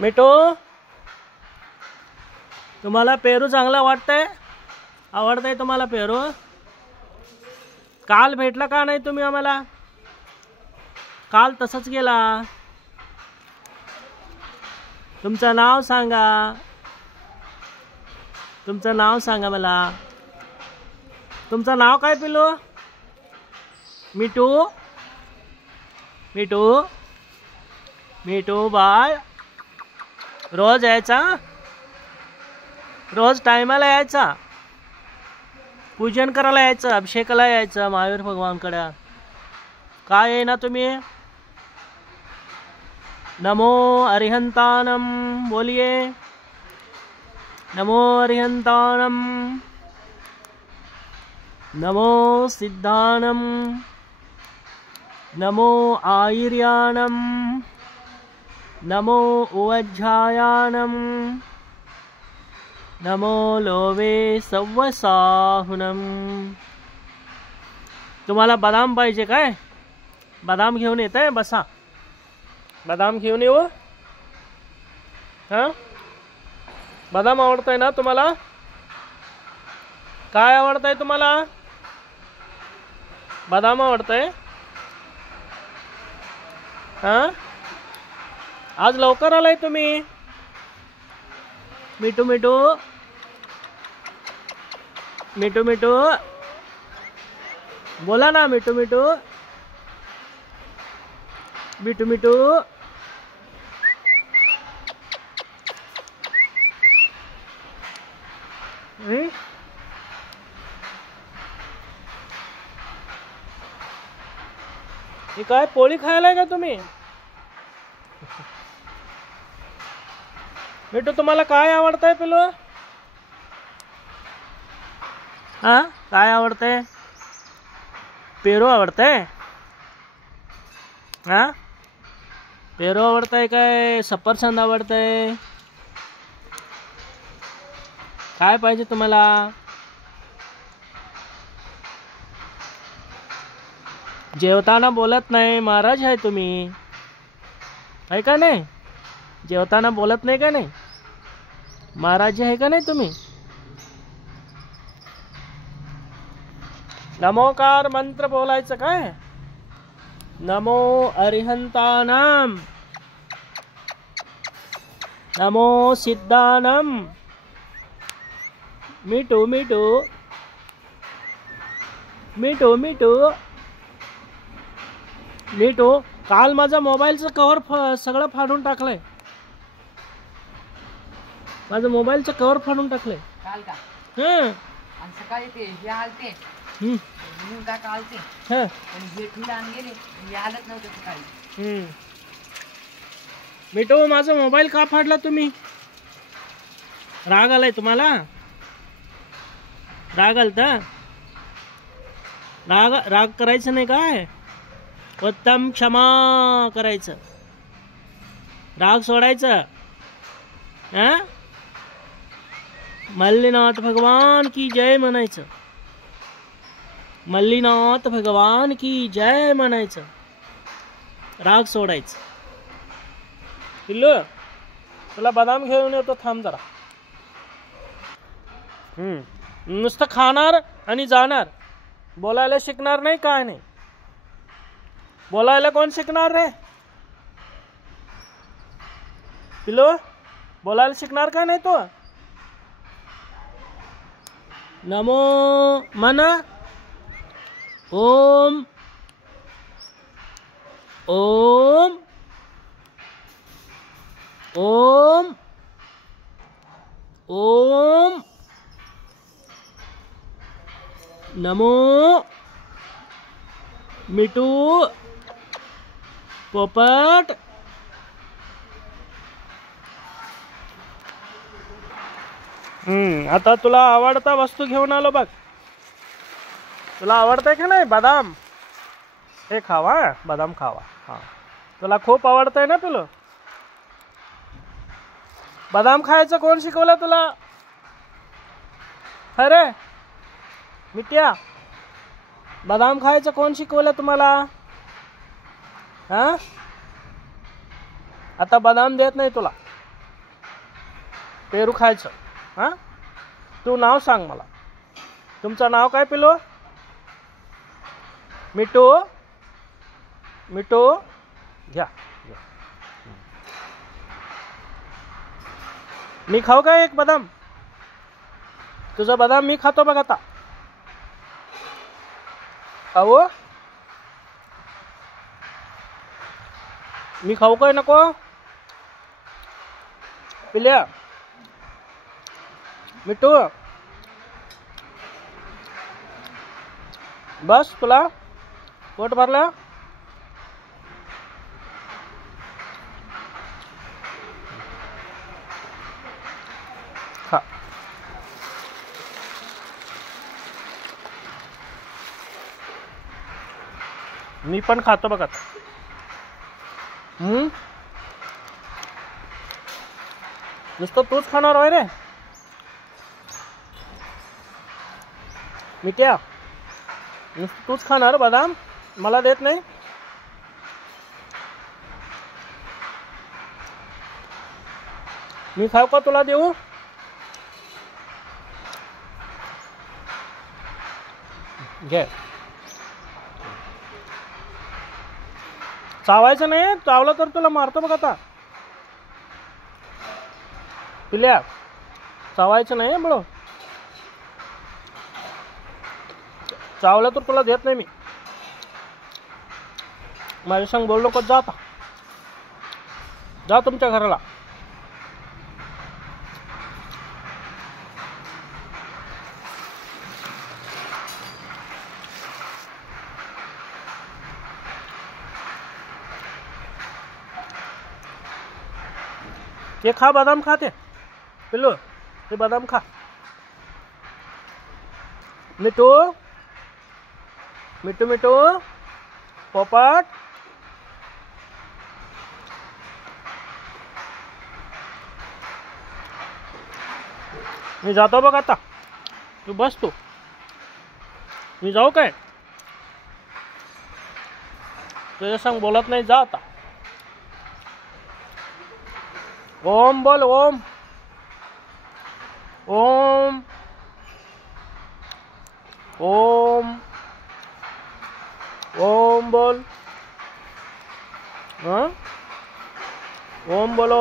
मिठू, तुम्हाला पेरू चांगला वाटतंय? आवडतंय तुम्हाला पेरू? काल भेटला का नाही तुम्ही आम्हाला? काल तसंच गेला. तुमचं नाव सांगा, तुमचं नाव सांगा मला. तुमचं नाव काय पिलू? मिठू, मिठू, मिठू बाळ. रोज यायचा, रोज टायमाला यायचा, पूजन करायला यायचं, अभिषेकाला यायचं महावीर भगवानकडे. काय आहे ना तुम्ही? नमो अरिहंतानम बोलिए. नमो अरिहंतानम, नमो सिद्धानम, नमो आयुर्यानम, नमो उवज्झायानम, नमो लोवे सव्वसाहुनम. तुम्हाला बदाम पाहिजे काय? बदाम घेऊन येत आहे, बसा. बदाम घेऊन येऊ? हां, बदाम आवडतंय ना तुम्हाला? काय आवडतंय तुम्हाला? बदाम आवडतंय? हां, आज लवकर आलाय तुम्ही. मिठू, मिठू, मिठू, मिठू बोला ना. मिठू, मिठू, मिठू, मिठू. हे काय पोळी खायलाय का तुम्ही? मिठू, तुम्हाला काय आवडतंय पिलू? हा, काय आवडतंय? पेरू आवडतंय? हा, पेरू आवडतंय काय सफरचंद आवडतंय? काय पाहिजे तुम्हाला? जेवताना बोलत नाही, महाराज आहे तुम्ही, आहे का नाही? जेवताना बोलत नाही का नाही? महाराज आहे का नाही तुम्ही? नमोकार मंत्र बोलायचं काय? नमो अरिहंतानाम, नमो सिद्धानम. मिठू, मिठू, मिठू, मिठू, मिठू. काल माझा मोबाईलचं कव्हर सगळं फाडून टाकलंय. माझं मोबाईलचं कव्हर फाडून टाकलंय काल का? आणि सकाळी ते हे आलते, काका आलते, पण हे ठुले आणि गेले, हे आलत नव्हते सकाळी. मिठू, माझा मोबाईल का फाडला तुम्ही? राग आलाय तुम्हाला? राग आलता? राग करायचं नाही काय? उत्तम क्षमा करायचं, राग सोडायचं. हा, मल्लीनाथ भगवान की जय म्हणायचं, मल्लीनाथ भगवान की जय म्हणायचं, राग सोडायचं. पिल्लू, तुला बदाम घेऊन येतो, थांब जरा. नुसतं खाणार आणि जाणार, बोलायला शिकणार नाही, काय नाही. बोलायला कोण शिकणार रे? पिल्लू, बोलायला शिकणार का नाही तो? नमो मन ओम, ओम, ओम, ओम. नमो मिठू पोपट. आता तुला आवडता वस्तू घेऊन आलो बघ. तुला आवडतंय का नाही बदाम? हे खावा, बदाम खावा. हा, तुला खूप आवडतंय ना तुला? बदाम खायचं कोण शिकवलं तुला? अरे मिट्या, बदाम खायचं कोण शिकवलं तुम्हाला? हा, आता बदाम देत नाही तुला. पेरू खायचं. हां, तू नाव सांग मला. तुमचं नाव काय पिलो? मिठू. मिठू घ्या. मी खाऊ काय एक बदाम? तुझा बदाम मी खातो बघ आता. खाऊ? मी खाऊ काय नको? पिल्या. मिठू बस, तुला पोट भरला? खा. मी पण खातो बघ आता. नुसतं तूच खाणार होय रे? मिठ्या, नुसतं तूच खाणार बदाम? मला देत नाही? मी खाऊ का? तुला देऊ? घे. चावायचं नाही. चावलं तर तुला मारतो बघ आता. पिल्या, चावायचं नाही बळो. चावलं तर तुला देत नाही मी. माझ्या संग बोल नको. जा आता, जा तुमच्या घराला. ये खा, बदाम खाते पिल्लू. ते बदाम खा. मिठू, मिठू, मिठू, पोपट. मी जातो बघ आता. तू बस. तू मी जाऊ काय? तुझ्या संग बोलत नाही. जा आता. ओम बोल. ओम. ओम. ओम. ओम बोल. हाँ, ओम बोलो.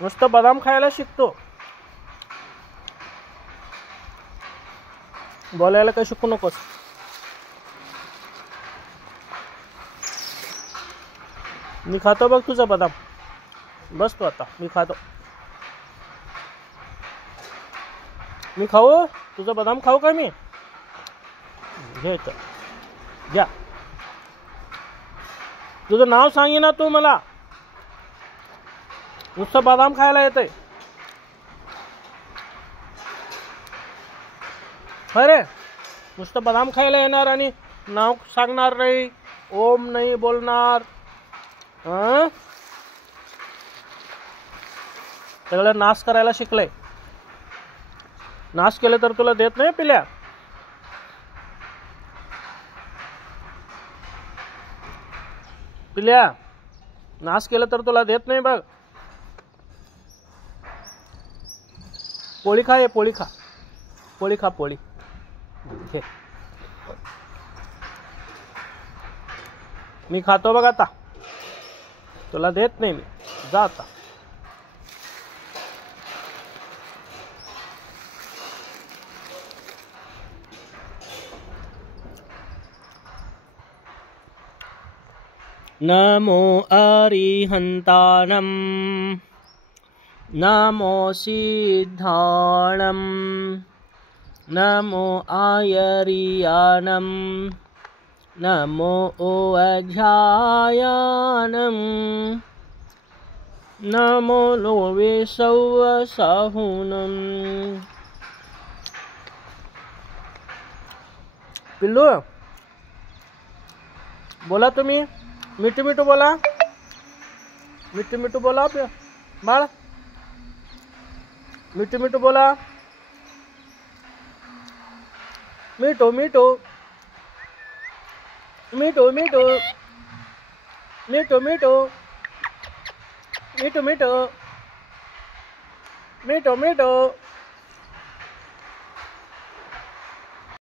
नुसतं बदाम खायला शिकतो. बोलायला काही शिकू नकोस. मी खातो बघ तुझा बदाम. बस तू आता. मी खातो. मी खाऊ? तुझा बदाम खाऊ का मी? घे तर. घ्या. तुझं नाव सांगे ना तू मला. नुसतं बदाम खायला येतंय. अरे, नुसतं बदाम खायला येणार आणि नाव सांगणार नाही, ओम नाही बोलणार. सगळं नाश करायला शिकलंय. नाश केलं तर तुला देत नाही पिल्या. पिल्या, नाश केलं तर तुला देत नाही बघ. पोळी खा. ये पोळी खा. पोळी खा. पोळी घे. मी खातो बघ आता. तुला देत नाही मी. जा आता. नमो अरिहंताणं, नमो सिद्धाणं, नमो आयरियाणं, नमो अध्यायानं, नमो लोवे सौवसाहुनं. पिल्लू बोला तुम्ही. मिठू मिठू बोला. मिठू मिठू बोला बाळ. मिठू मिठू बोला. मिठू मिठू. मिठू मिठू. मिठू मिठू मिठू मिठू मिठू मिठू